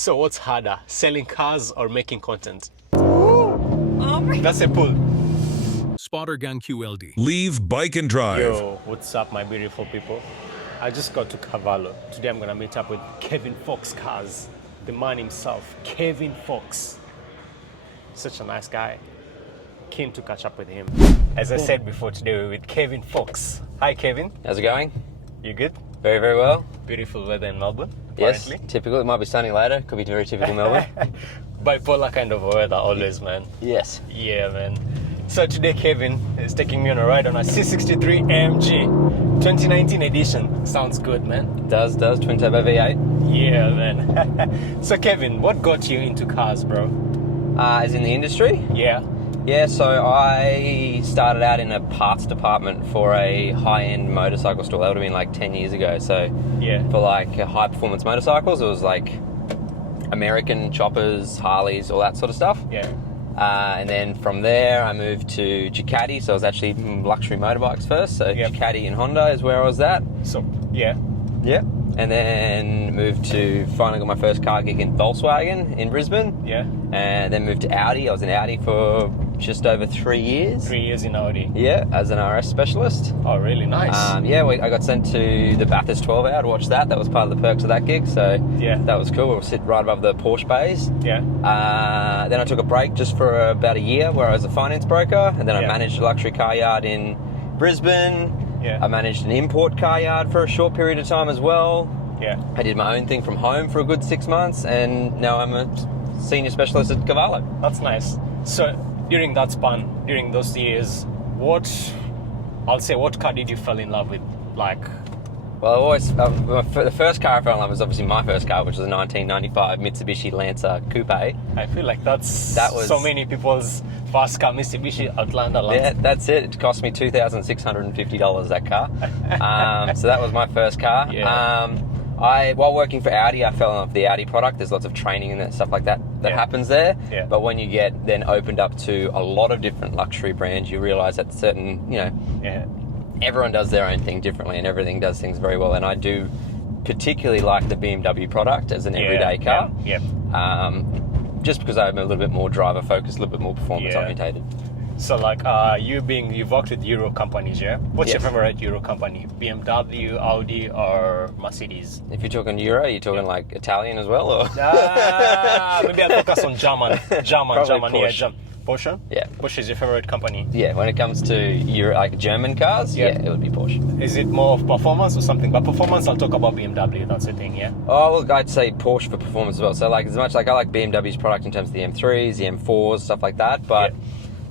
So what's harder, selling cars or making content? Oh my That's a pull. Spotter Gun QLD. Leave bike and drive. Yo, what's up, my beautiful people? I just got to Cavallo. Today I'm gonna meet up with Kevin Fox Cars, the man himself, Kevin Fox. Such a nice guy. Keen to catch up with him. As I said before, today we're with Kevin Fox. Hi, Kevin. How's it going? You good? Very, very well. Beautiful weather in Melbourne. Yes, Apparently. typical. It might be sunny later. Could be very typical Melbourne. Bipolar kind of weather always, man. Yes. Yeah, man. So today Kevin is taking me on a ride on a C63 AMG 2019 edition. Sounds good, man. Does. Twin turbo V8. Yeah, man. So Kevin, what got you into cars, bro? As in the industry? Yeah. Yeah, so I started out in a parts department for a high-end motorcycle store. That would have been like 10 years ago. So Yeah. for like high-performance motorcycles, it was like American choppers, Harleys, all that sort of stuff. Yeah. And then from there, I moved to Ducati. So I was actually luxury motorbikes first. So Yep. Ducati and Honda is where I was at. So, yeah. Yeah. And then moved to, finally got my first car gig in Volkswagen in Brisbane. Yeah. And then moved to Audi. I was in Audi for just over 3 years. 3 years in Audi. Yeah, as an RS specialist. Oh, really nice. I got sent to the Bathurst 12 hour to watch that. That was part of the perks of that gig. So Yeah. that was cool. We'll sit right above the Porsche bays. Yeah. Then I took a break just for about a year where I was a finance broker. And then I Yeah. managed a luxury car yard in Brisbane. Yeah. I managed an import car yard for a short period of time as well. Yeah. I did my own thing from home for a good 6 months, and now I'm a senior specialist at Cavallo. That's nice. So during that span, during those years, what car did you fall in love with? Like, Well, I always the first car I fell in love was obviously my first car, which was a 1995 Mitsubishi Lancer Coupe. I feel like that was so many people's first car, Mitsubishi Outlander. Yeah, that's it. It cost me $2,650 that car. So that was my first car. Yeah. While working for Audi, I fell in love with the Audi product. There's lots of training and stuff like that Yeah. happens there. Yeah. But when you get then opened up to a lot of different luxury brands, you realise that certain, Yeah. everyone does their own thing differently, and everything does things very well. And I do particularly like the BMW product as an everyday car. Yeah. Just because I'm a little bit more driver focused, a little bit more performance Yeah. orientated. So like you've worked with Euro companies, yeah? What's your Yes. favorite Euro company? BMW, Audi, or Mercedes? If you're talking Euro, you're talking like Italian as well, or Maybe I'll focus on German. Probably German, yeah, Porsche. Porsche? Yeah. Porsche is your favorite company. yeah. When it comes to Euro, like German cars, Yeah. yeah, it would be Porsche. Is it more of performance or something? But performance, I'll talk about BMW, that's the thing, yeah? Oh, well, I'd say Porsche for performance as well. So like as much like I like BMW's product in terms of the M3s, the M4s, stuff like that. But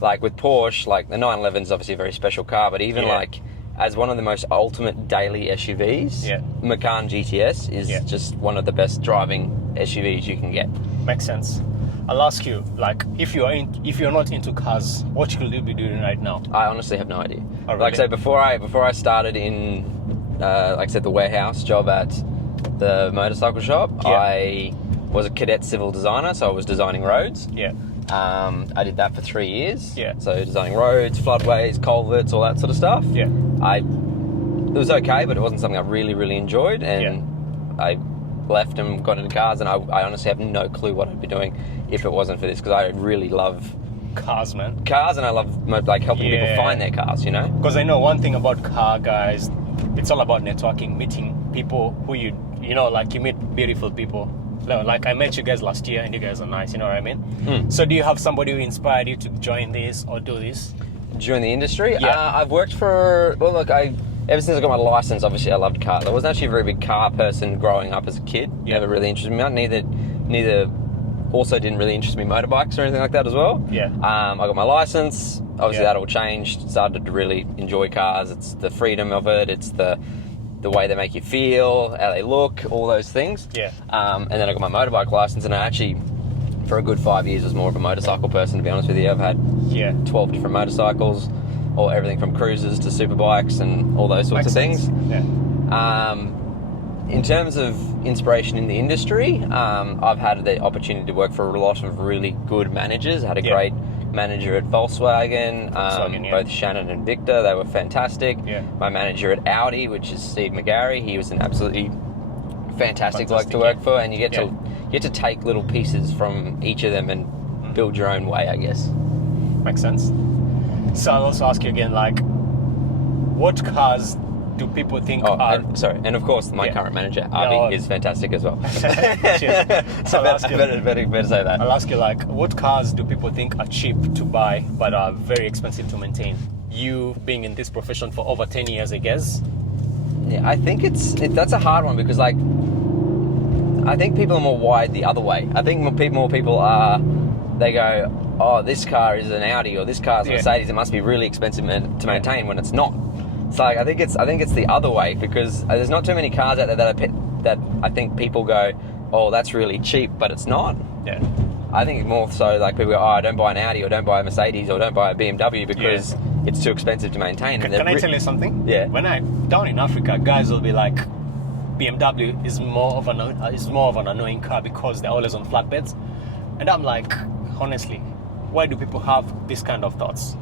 like with Porsche, like the 911 is obviously a very special car. But even Yeah. like as one of the most ultimate daily SUVs, Yeah. Macan GTS is Yeah. just one of the best driving SUVs you can get. Makes sense. I'll ask you, like, if you're not into cars, what will you be doing right now? I honestly have no idea. Oh, Like I really? say, before I started in, like I said, the warehouse job at the motorcycle shop, Yeah. I was a cadet civil designer, so I was designing roads. Yeah. I did that for 3 years. Yeah. So designing roads, floodways, culverts, all that sort of stuff. Yeah. It was okay, but it wasn't something I really, really enjoyed, and I left and got into cars, and I honestly have no clue what I'd be doing if it wasn't for this, because I really love Cars, man. cars, and I love like helping Yeah. people find their cars, you know? Because I know one thing about car guys, it's all about networking, meeting people who you like you meet beautiful people. Like I met you guys last year and you guys are nice, you know what I mean? So do you have somebody who inspired you to join this or do this? During the industry, Yeah. I've worked for, ever since I got my license, obviously I loved cars. I wasn't actually a very big car person growing up as a kid. Yeah. Never really interested me. Neither also didn't really interest me motorbikes or anything like that as well. Yeah. I got my license. Obviously Yeah. that all changed. Started to really enjoy cars. It's the freedom of it. It's the way they make you feel, how they look, all those things. Yeah. And then I got my motorbike license, and I actually, for a good 5 years, was more of a motorcycle person, to be honest with you. I've had Yeah. 12 different motorcycles, or everything from cruisers to super bikes and all those sorts Makes of things. sense. Yeah. In terms of inspiration in the industry, I've had the opportunity to work for a lot of really good managers. I had a Yeah. great manager at Volkswagen, Yeah. both Shannon and Victor. They were fantastic. Yeah. My manager at Audi, which is Steve McGarry, he was an absolutely fantastic bloke to Fantastic, work yeah. for, and you get Yeah. you get to take little pieces from each of them and build your own way, I guess. Makes sense. So I'll also ask you again, like, what cars do people think are... And of course, my Yeah. current manager, Avi, is fantastic as well. Cheers. So I'll ask you, better say that. I'll ask you, like, what cars do people think are cheap to buy but are very expensive to maintain? You being in this profession for over 10 years, I guess. Yeah, I think that's a hard one because, like, I think people are more wired the other way. I think more people are, they go, oh, this car is an Audi or this car is a Mercedes. It must be really expensive to maintain when it's not. So like, I think it's the other way because there's not too many cars out there that I think people go, oh, that's really cheap, but it's not. Yeah. I think more so like people go, oh, don't buy an Audi or don't buy a Mercedes or don't buy a BMW because it's too expensive to maintain. Can I tell you something? Yeah. When down in Africa, guys will be like, BMW is more of an annoying car because they're always on flatbeds, and I'm like, honestly, why do people have this kind of thoughts?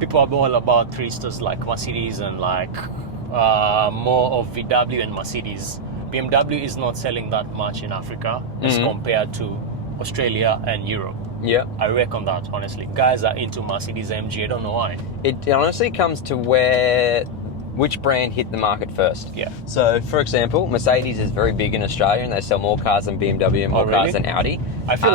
People are all about three-stars like Mercedes and like more of VW and Mercedes. BMW is not selling that much in Africa as compared to Australia and Europe. Yeah. I reckon that, honestly. Guys are into Mercedes AMG, I don't know why. It honestly comes to which brand hit the market first. Yeah. So, for example, Mercedes is very big in Australia and they sell more cars than BMW and more really? cars than Audi. I feel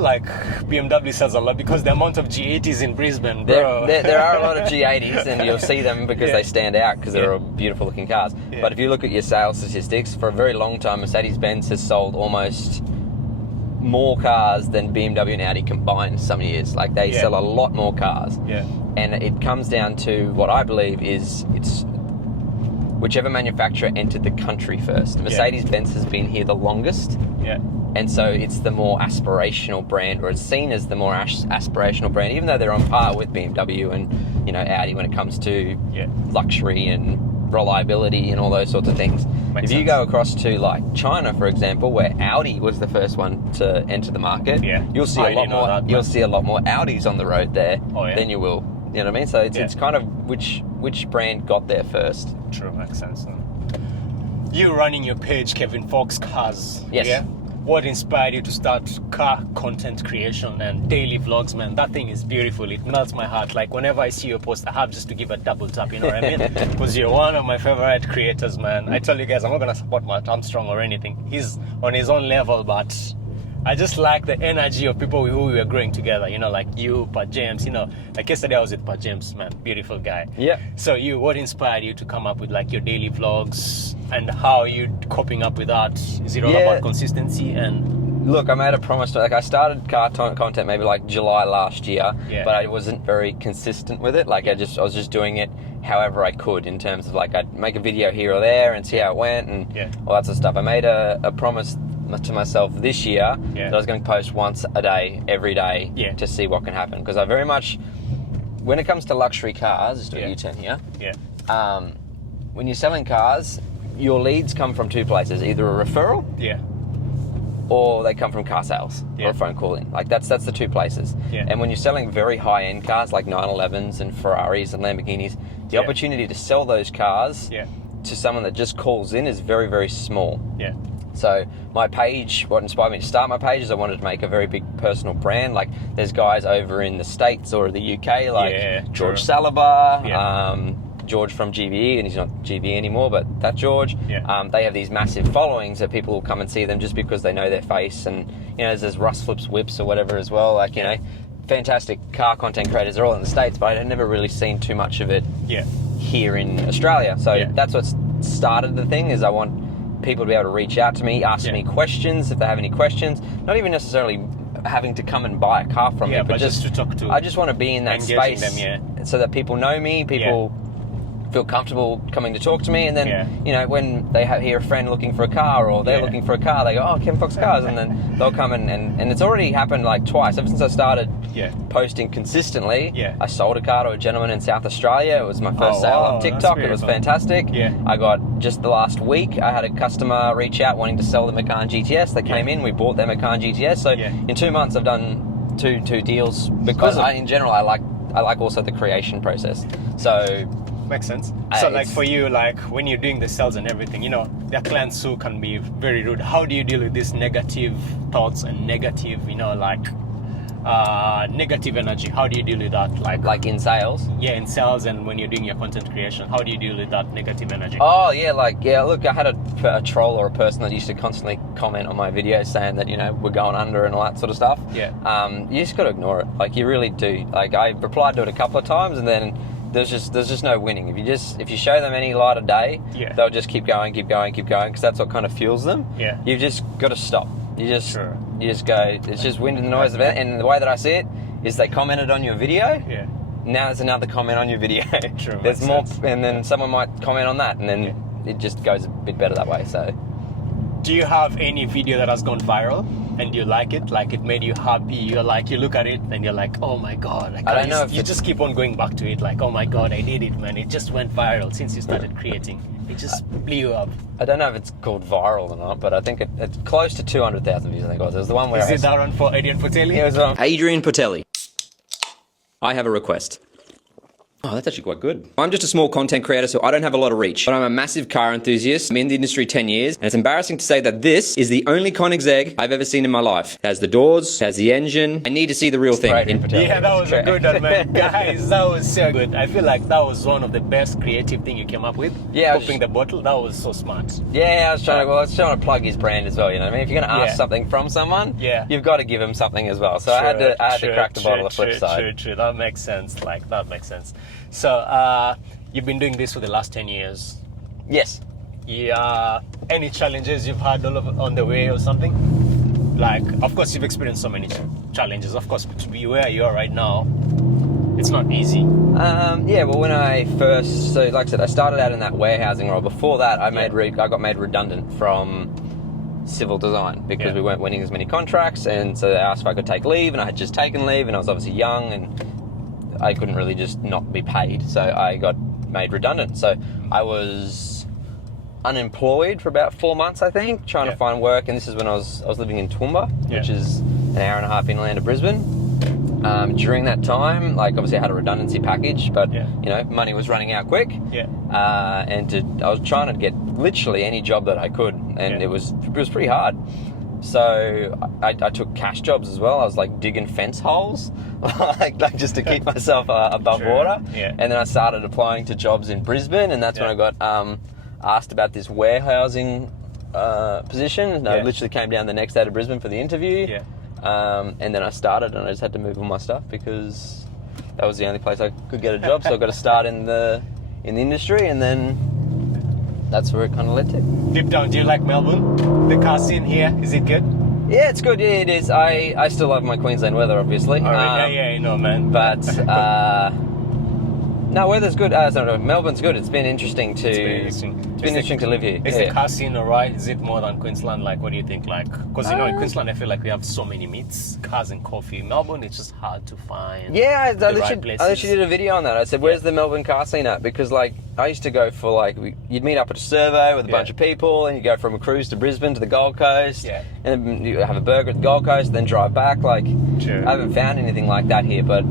like BMW sells a lot because the amount of G80s in Brisbane, bro. There are a lot of G80s and you'll see them because they stand out because they're beautiful looking cars. Yeah. But if you look at your sales statistics, for a very long time, Mercedes-Benz has sold almost more cars than BMW and Audi combined some years. Like they sell a lot more cars. Yeah. And it comes down to what I believe is it's whichever manufacturer entered the country first. Mercedes-Benz has been here the longest. Yeah. And so it's the more aspirational brand, or it's seen as the more aspirational brand, even though they're on par with BMW and, you know, Audi when it comes to luxury and reliability and all those sorts of things. Makes if you sense. go across to like China, for example, where Audi was the first one to enter the market, you'll see I a lot didn't know more. that, You'll but- see a lot more Audis on the road there than you will. You know what I mean? So it's kind of which brand got there first. True, makes sense. You running your page, Kevin Fox Cars. Yes. Yeah? What inspired you to start car content creation and daily vlogs, man? That thing is beautiful. It melts my heart. Like whenever I see your post, I have just to give a double tap, you know what I mean? Because you're one of my favorite creators, man. I tell you guys, I'm not going to support Matt Armstrong or anything. He's on his own level, but I just like the energy of people who we are growing together, you know, like you, Pat James, you know. Like yesterday I was with Pat James, man, beautiful guy. Yeah. So what inspired you to come up with like your daily vlogs and how are you coping up with that? Is it all about consistency and... Look, I made a promise. Like I started car content maybe like July last year, but I wasn't very consistent with it. Like I was just doing it however I could in terms of like I'd make a video here or there and see how it went and all that sort of stuff. I made a promise to myself this year that I was going to post once a day, every day, to see what can happen. Because I very much, when it comes to luxury cars, just do a U-turn here. Yeah. When you're selling cars, your leads come from two places: either a referral, or they come from car sales or a phone call in. Like that's the two places. And when you're selling very high-end cars like 911s and Ferraris and Lamborghinis, the opportunity to sell those cars to someone that just calls in is very, very small. So my page, what inspired me to start my page is I wanted to make a very big personal brand. Like there's guys over in the States or the UK like George Saliba, George from GVE, and he's not GVE anymore, but that George. They have these massive followings that people will come and see them just because they know their face. And you know, there's Russ Flips Whips or whatever as well. Like, you know, fantastic car content creators are all in the States, but I've never really seen too much of it here in Australia. So that's what started the thing, is I want people to be able to reach out to me, ask me questions if they have any questions. Not even necessarily having to come and buy a car from me, but just to talk to. I just want to be in that space them, so that people know me, people feel comfortable coming to talk to me, and then you know, when they hear a friend looking for a car or they're looking for a car, they go, oh, Kevin Fox Cars, and then they'll come and it's already happened like twice ever since I started posting consistently. I sold a car to a gentleman in South Australia. It was my first sale on TikTok. It was fantastic. I got, just the last week, I had a customer reach out wanting to sell the Macan GTS. They came in, we bought their Macan GTS. So in 2 months I've done two deals because in general I like also the creation process. So makes sense. So like for you, like when you're doing the sales and everything, you know, there are clients who can be very rude. How do you deal with these negative thoughts and negative, negative energy? How do you deal with that? Like in sales? Yeah, in sales and when you're doing your content creation, how do you deal with that negative energy? Oh, yeah, look, I had a troll or a person that used to constantly comment on my videos saying that, we're going under and all that sort of stuff. Yeah. You just got to ignore it. Like, you really do. Like, I replied to it a couple of times, and then there's just no winning. If you show them any light of day, they'll just keep going, because that's what kind of fuels them. Yeah. You've just got to stop. You just go, it's just wind and noise of it. And the way that I see it is they commented on your video. Yeah. Now there's another comment on your video. True. There's more, and then someone might comment on that, and then it just goes a bit better that way. So, do you have any video that has gone viral and you like it? Like it made you happy? You look at it and you're like, oh my god! I don't know if you just keep on going back to it. Like, oh my god, I did it, man! It just went viral since you started creating. It just blew up. I don't know if it's called viral or not, but I think it's close to 200,000 views. I think it was. It was the one where Is it that one for Adrian Potelli? It was on. Adrian Potelli, I have a request. Oh, that's actually quite good. I'm just a small content creator, so I don't have a lot of reach. But I'm a massive car enthusiast. I'm in the industry 10 years, and it's embarrassing to say that this is the only Koenigsegg I've ever seen in my life. It has the doors, it has the engine. I need to see the real thing. Yeah, that was a good one, man. Guys, that was so good. I feel like that was one of the best creative thing you came up with. Yeah, popping the bottle, that was so smart. Yeah, I was trying to plug his brand as well. If you're going to ask something from someone, you've got to give him something as well. So I had to crack the bottle the flip side. True. That makes sense. That makes sense. So you've been doing this for the last 10 years. Yes. Yeah. Any challenges you've had on the way or something? Like, of course, you've experienced so many challenges. Of course, to be where you are right now, it's not easy. Well, when I first, like I said, I started out in that warehousing role. Before that, I got made redundant from civil design because we weren't winning as many contracts, and so they asked if I could take leave, and I had just taken leave, and I was obviously young, and I couldn't really just not be paid, so I got made redundant. So I was unemployed for about 4 months, I think, trying to find work, and this is when I was living in Toowoomba, which is an hour and a half inland of Brisbane. During that time, obviously I had a redundancy package, but money was running out quick. I was trying to get literally any job that I could, and it was pretty hard. So I took cash jobs as well. I was digging fence holes, just to keep myself above water. And then I started applying to jobs in Brisbane, and that's when I got asked about this warehousing position. And I literally came down the next day to Brisbane for the interview. And then I started, and I just had to move all my stuff because that was the only place I could get a job. So I got to start in the industry, and then that's where it kind of led to. Deep down, do you like Melbourne? The car scene here, is it good? Yeah, it's good. Yeah, it is. I still love my Queensland weather, obviously. I know, man. But no, weather's good. Melbourne's good. It's been interesting to. It's been interesting to live here. Is the car scene alright? Is it more than Queensland? What do you think? Because in Queensland, I feel like we have so many meets, cars and coffee. Melbourne, it's just hard to find. Yeah, I literally did a video on that. I said, "Where's the Melbourne car scene at?" Because I used to go for you'd meet up at a servo with a bunch of people, and you go from a cruise to Brisbane to the Gold Coast, and then you have a burger at the Gold Coast, then drive back. I haven't found anything like that here, but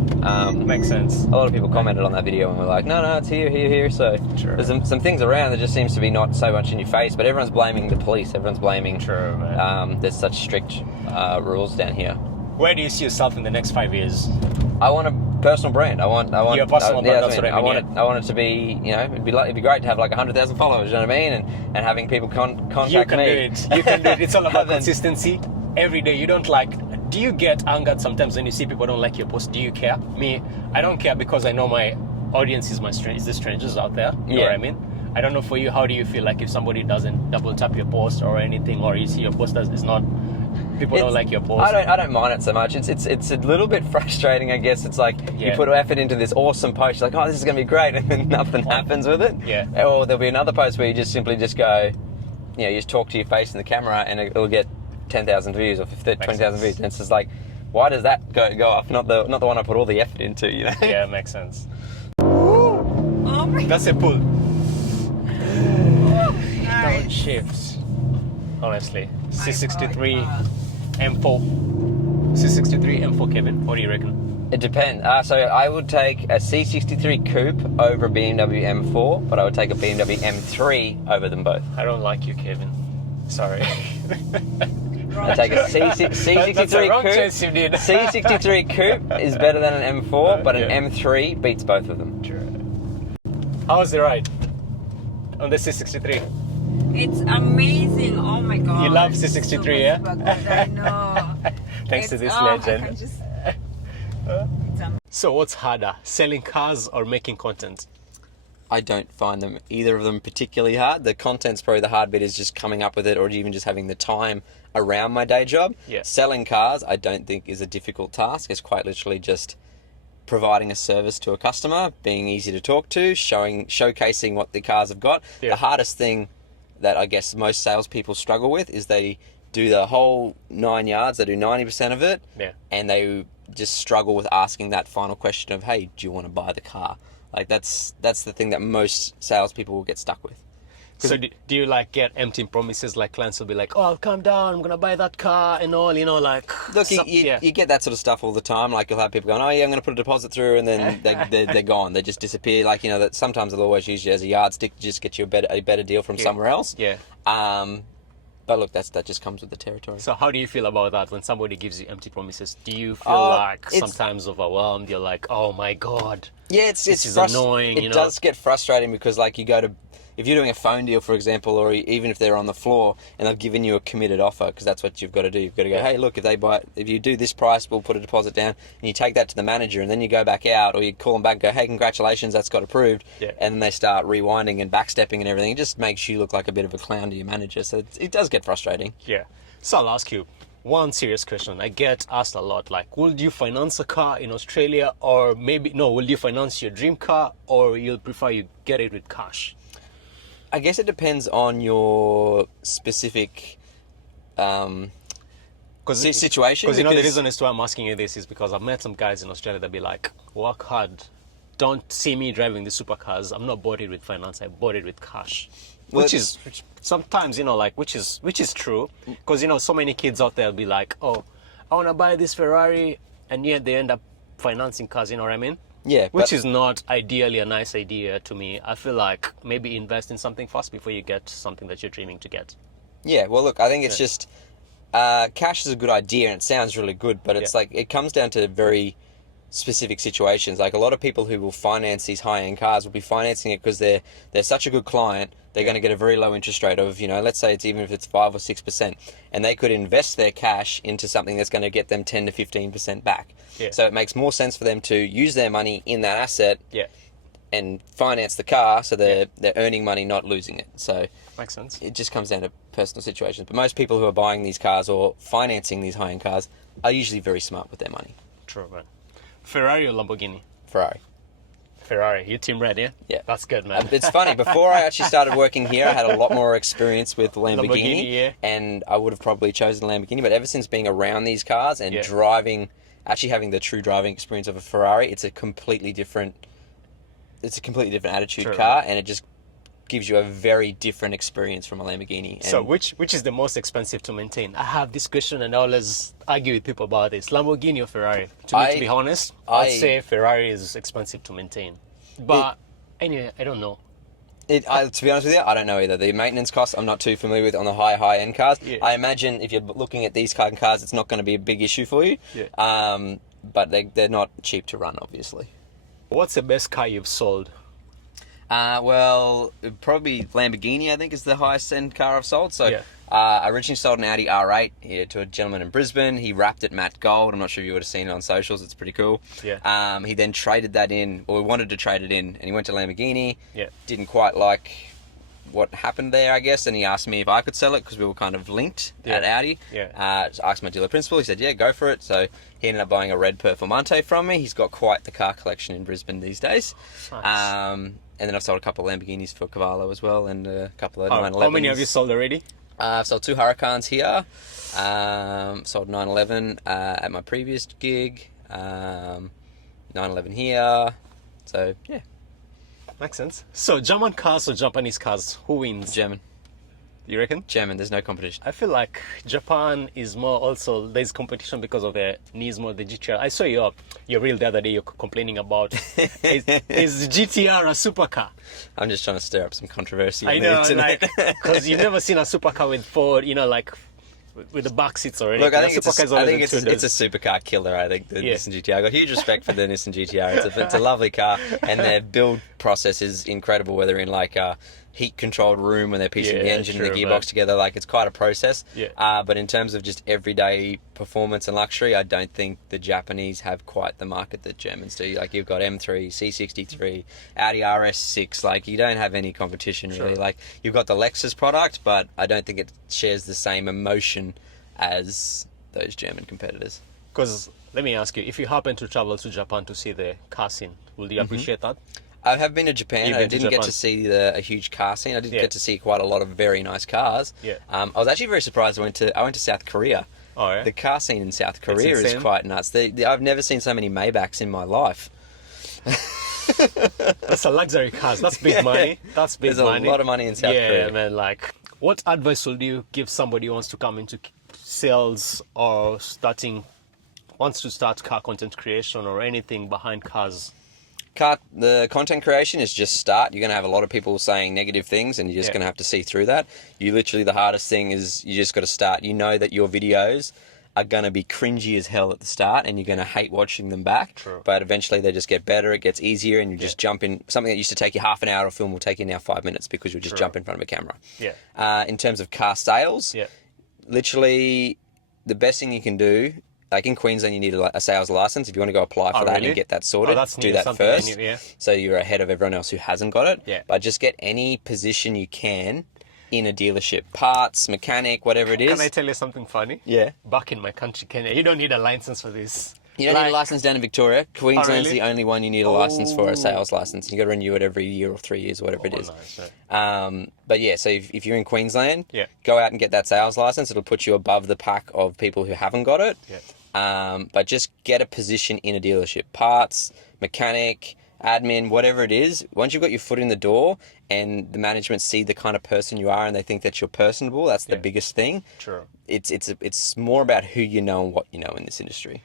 makes sense. A lot of people commented on that video and were like, "No, it's here." So there's some things around that just seems to be not so much in your face, but everyone's blaming the police. Everyone's blaming. True, man. There's such strict rules down here. Where do you see yourself in the next 5 years? I want a personal brand. I want your personal brand. That's what I mean. I want it to be, it'd be great to have 100,000 followers. You know what I mean? And having people contact me. You can do it. It's all about consistency. Every day. You don't Do you get angered sometimes when you see people don't like your post? Do you care? Me, I don't care because I know my audience is the strangers out there. You know what I mean? I don't know for you. How do you feel if somebody doesn't double tap your post or anything, or you see your post is not? People don't like your post. I don't mind it so much. It's a little bit frustrating, I guess. It's you put effort into this awesome post. You're this is going to be great, and then nothing happens with it. Yeah. Or there'll be another post where you just simply go, you just talk to your face in the camera, and it'll get 10,000 views or 20,000 views. And it's just why does that go off? Not the one I put all the effort into. Yeah, it makes sense. Oh my. That's a pull. Nice. Don't shift. Honestly, C63 M4. C63 M4, Kevin. What do you reckon? It depends. So I would take a C63 Coupe over a BMW M4, but I would take a BMW M3 over them both. I don't like you, Kevin. Sorry. I take a C63 That's a wrong Coupe. choice you did. C63 Coupe is better than an M4, but an Yeah. M3 beats both of them. How was the ride on the C63? It's amazing. Oh my god. You love It's C63, so yeah? super good, I know. Thanks to It's- this I legend. can just, it's amazing. So what's harder, selling cars or making content? I don't find them either of them particularly hard. The content's probably the hard bit, is just coming up with it, or even just having the time around my day job. Yeah. Selling cars, I don't think is a difficult task. It's quite literally just providing a service to a customer, being easy to talk to, showcasing what the cars have got. Yeah. The hardest thing that I guess most salespeople struggle with is they do the whole 9 yards. They do 90% of it, Yeah. and they just struggle with asking that final question of, "Hey, do you want to buy the car?" Like that's the thing that most salespeople will get stuck with. So do you like get empty promises, like clients will be like, oh, I'll come down, I'm gonna buy that car and all, you know, like Look, some- you get that sort of stuff all the time. Like you'll have people going, "Oh yeah, I'm going to put a deposit through," and then they're gone. They just disappear. Like, you know, that sometimes they'll always use you as a yardstick to just get you a better deal from somewhere else. Yeah. But look, that just comes with the territory. So how do you feel about that when somebody gives you empty promises? Do you feel like it's- sometimes overwhelmed? You're like, oh my god. Yeah, This it's is annoying, It you know? does get frustrating because, like, you go to, if you're doing a phone deal, for example, or even if they're on the floor and they've given you a committed offer, because that's what you've got to do. You've got to go, hey, look, if you do this price, we'll put a deposit down, and you take that to the manager, and then you go back out, or you call them back and go, hey, congratulations, that's got approved, Yeah. and then they start rewinding and backstepping and everything. It just makes you look like a bit of a clown to your manager, so it does get frustrating. Yeah. So I'll ask you one serious question. I get asked a lot, like, would you finance a car in Australia, or maybe, no, will you finance your dream car, or you'll prefer you get it with cash? I guess it depends on your specific situation. Because you know the because- reason as to why I'm asking you this is because I've met some guys in Australia that be like, work hard. Don't see me driving the supercars. I'm not bought it with finance. I bought it with cash. Well, Which sometimes, you know, like, which is true. Because, you know, so many kids out there will be like, oh, I want to buy this Ferrari. And yet they end up financing cars, you know what I mean? Yeah, Which but- is not ideally a nice idea to me. I feel like maybe invest in something first before you get something that you're dreaming to get. Yeah, well, look, I think it's just cash is a good idea and it sounds really good, but it's like it comes down to very specific situations. Like a lot of people who will finance these high-end cars will be financing it because they're such a good client. They're going to get a very low interest rate of, you know, let's say it's even if it's 5 or 6%, and they could invest their cash into something that's going to get them 10 to 15% back. Yeah. So it makes more sense for them to use their money in that asset Yeah, and finance the car, so they're earning money, not losing it. So makes sense. it just comes down to personal situations. But most people who are buying these cars or financing these high-end cars are usually very smart with their money. True, man. Ferrari or Lamborghini? Ferrari. Ferrari, you team red, yeah? Yeah. That's good, man. It's funny, before I actually started working here, I had a lot more experience with Lamborghini, Lamborghini, yeah. and I would have probably chosen Lamborghini, but ever since being around these cars and Yeah. driving, actually having the true driving experience of a Ferrari, it's a completely different attitude True, car, right. and it just gives you a very different experience from a Lamborghini. So And which is the most expensive to maintain? I have this question and I always argue with people about this. Lamborghini or Ferrari? To be honest, I'd say Ferrari is expensive to maintain. But anyway, I don't know. To be honest with you, I don't know either. The maintenance costs I'm not too familiar with on the high-end cars. Yeah. I imagine if you're looking at these kind of cars, it's not going to be a big issue for you. Yeah. But they're not cheap to run, obviously. What's the best car you've sold? Well, probably Lamborghini, I think, is the highest end car I've sold. So Yeah. I originally sold an Audi R8 here to a gentleman in Brisbane. He wrapped it matte gold. I'm not sure if you would have seen it on socials. It's pretty cool. Yeah. He then traded that in, or wanted to trade it in, and he went to Lamborghini. Yeah. Didn't quite like what happened there, I guess, and he asked me if I could sell it because we were kind of linked at Audi. Yeah. So I asked my dealer principal. He said, yeah, go for it. So he ended up buying a red Performante from me. He's got quite the car collection in Brisbane these days. Nice. And then I've sold a couple of Lamborghinis for Cavallo as well, and a couple of How 911s. many have you sold already? I've sold 2 Huracans here. Sold 911 at my previous gig. 911 here. So, yeah, Makes sense. So German cars or Japanese cars? Who wins? German. You reckon? German, there's no competition. I feel like Japan is more also, there's competition because of the Nismo, the GTR. I saw your reel the other day, you're complaining about, is GTR a supercar? I'm just trying to stir up some controversy. I on the know, internet. like, because you've never seen a supercar with Ford, you know, like, with the back seats already. Look, I think it's a It's supercar killer. I think the Yeah. Nissan GTR. I got huge respect for the Nissan GTR. It's a lovely car, and their build process is incredible. Whether in like a heat-controlled room when they're piecing the engine and the gearbox together, like it's quite a process. Yeah. But in terms of just everyday performance and luxury, I don't think the Japanese have quite the market that Germans do. Like you've got M3, C63, Audi RS6. Like you don't have any competition really. Like you've got the Lexus product, but I don't think it shares the same emotion as those German competitors. Because let me ask you, if you happen to travel to Japan to see the car scene, will you appreciate that? I have been to Japan. You've I been to didn't get Japan. to see a huge car scene. I did get to see quite a lot of very nice cars. Yeah. I was actually very surprised. I went to South Korea. Oh, yeah? The car scene in South Korea is insane. quite nuts. I've never seen so many Maybachs in my life. That's a luxury cars. That's big money. That's big There's money. a lot of money in South Korea. Yeah, man. Like, what advice would you give somebody who wants to come into sales or wants to start car content creation or anything behind cars? The content creation is just start. You're going to have a lot of people saying negative things, and you're just going to have to see through that. The hardest thing is you just got to start. You know that your videos are going to be cringy as hell at the start, and you're going to hate watching them back. True. But eventually they just get better. It gets easier, and you just jump in. Something that used to take you half an hour to film will take you now 5 minutes because you'll just jump in front of a camera. Yeah. In terms of car sales, Yeah. literally the best thing you can do. Like in Queensland, you need a sales license. If you want to go apply for that really? and get that sorted, that's do new, that something I first. knew, yeah. So you're ahead of everyone else who hasn't got it. Yeah. But just get any position you can in a dealership. Parts, mechanic, whatever it is. Can I tell you something funny? Yeah. Back in my country, Kenya, you don't need a license for this. You don't need a license down in Victoria. Queensland's really? the only one you need a license for, a sales license. You got to renew it every year or 3 years or whatever it is. Nice, yeah. But yeah, so if you're in Queensland, Yeah. go out and get that sales license. It'll put you above the pack of people who haven't got it. Yeah. But just get a position in a dealership. Parts, mechanic, admin, whatever it is. Once you've got your foot in the door and the management see the kind of person you are and they think that you're personable, that's the biggest thing. True. It's more about who you know and what you know in this industry.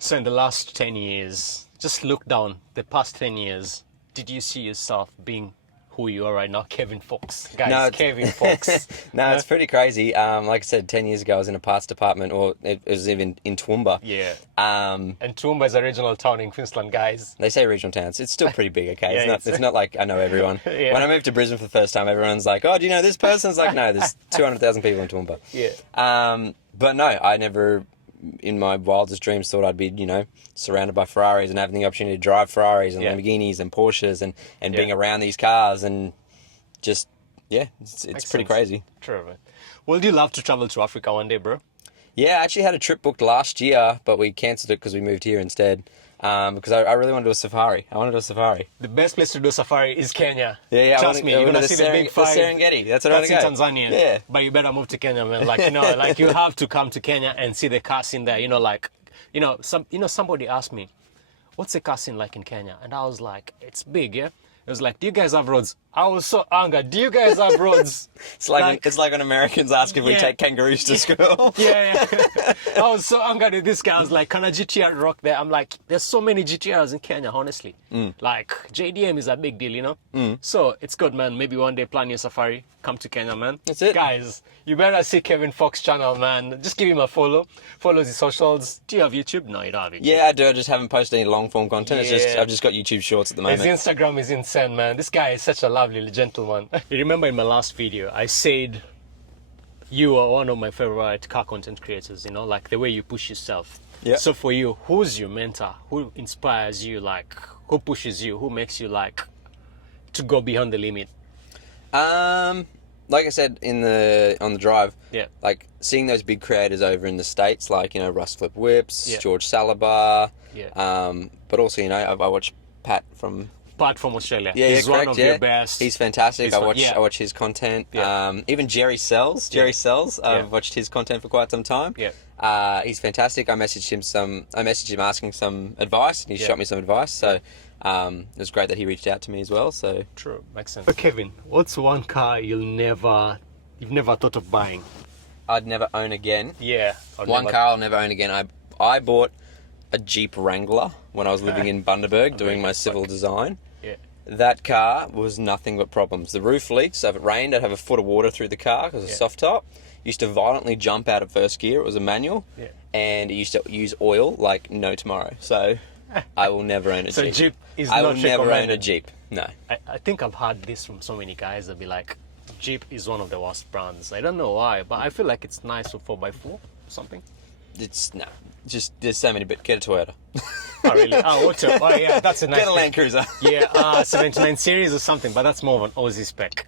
So in the last 10 years, just look down the past 10 years, did you see yourself being who you are right now, Kevin Fox? Guys, No, Kevin Fox. No, it's pretty crazy. Like I said, 10 years ago I was in a parts department, or it was even in Toowoomba. Yeah. Um, And Toowoomba is a regional town in Queensland, guys. They say regional towns. It's still pretty big, okay? Yeah, It's not like I know everyone. Yeah. When I moved to Brisbane for the first time, everyone's like, oh, do you know this person? It's like, no, there's 200,000 people in Toowoomba. Yeah. But no, I never, in my wildest dreams, thought I'd be, surrounded by Ferraris and having the opportunity to drive Ferraris and Yeah. Lamborghinis and Porsches and being around these cars and just, it's pretty sense. crazy. True, man. Would you love to travel to Africa one day, bro? Yeah, I actually had a trip booked last year, but we cancelled it because we moved here instead. Because I really want to do a safari. I want to do a safari. The best place to do safari is Kenya. Yeah, Trust me, you're going to see the big five. The Serengeti. That's what I want That's to in go. Tanzania. Yeah. But you better move to Kenya, man. Like, like you have to come to Kenya and see the car scene there. Somebody asked me, what's the car scene like in Kenya? And I was like, it's big, yeah? It was like, do you guys have roads? I was so angered. Do you guys have roads? It's like when Americans ask if we Yeah. take kangaroos to school. Yeah. I was so angered at this guy. I was like, can a GTR rock there? I'm like, there's so many GTRs in Kenya, honestly. Like, JDM is a big deal, So it's good, man. Maybe one day plan your safari. Come to Kenya, man. That's it. Guys, you better see Kevin Fox channel, man. Just give him a follow. Follow his socials. Do you have YouTube? No, you don't have YouTube. Yeah, I do. I just haven't posted any long form content. Yeah. I've just got YouTube Shorts at the His moment. Instagram is insane, man. This guy is such a lovely gentleman. You remember in my last video, I said you are one of my favorite car content creators, like the way you push yourself. Yeah. So for you, who's your mentor? Who inspires you? Like, who pushes you? Who makes you like to go beyond the limit? Like I said on the drive, Yeah. like seeing those big creators over in the States, like, Russ Flip Whips, Yeah. George Salabar, Yeah. but also, I watch Pat from... Apart from Australia, Yeah, he's correct, one of your best. He's fantastic. I yeah. watch his content. Yeah. Even Jerry Sells. Jerry Sells. I've watched his content for quite some time. Yeah. He's fantastic. I messaged him asking some advice, and he shot me some advice. So it was great that he reached out to me as well. So True, makes sense. But Kevin, what's one car you'll never You've never thought of buying? I'd never own again. Yeah. One car I'll never own again. I bought a Jeep Wrangler when I was living in Bundaberg doing my civil design. Yeah. That car was nothing but problems. The roof leaked, so if it rained, I'd have a foot of water through the car because it's soft top. Used to violently jump out of first gear. It was a manual. Yeah. And it used to use oil like no tomorrow. So I will never own a So Jeep. Jeep is I not will never own a recommended. Jeep. No. I think I've heard this from so many guys that be like, Jeep is one of the worst brands. I don't know why, but I feel like it's nice for 4x4 or something. It's no. Just there's so many. But get a Toyota. Oh really? Oh, what's up? Oh yeah, that's a nice. Get a thing. Land Cruiser. Yeah, 79 series or something, but that's more of an Aussie spec.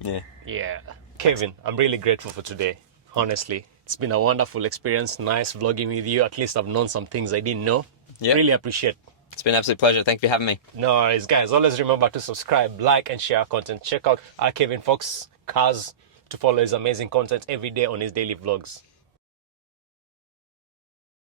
Yeah. Yeah. Kevin, I'm really grateful for today. Honestly, it's been a wonderful experience. Nice vlogging with you. At least I've known some things I didn't know. Yeah. Really appreciate. It's been an absolute pleasure. Thank you for having me. No worries, guys. Always remember to subscribe, like, and share our content. Check out our Kevin Fox Cars to follow his amazing content every day on his daily vlogs.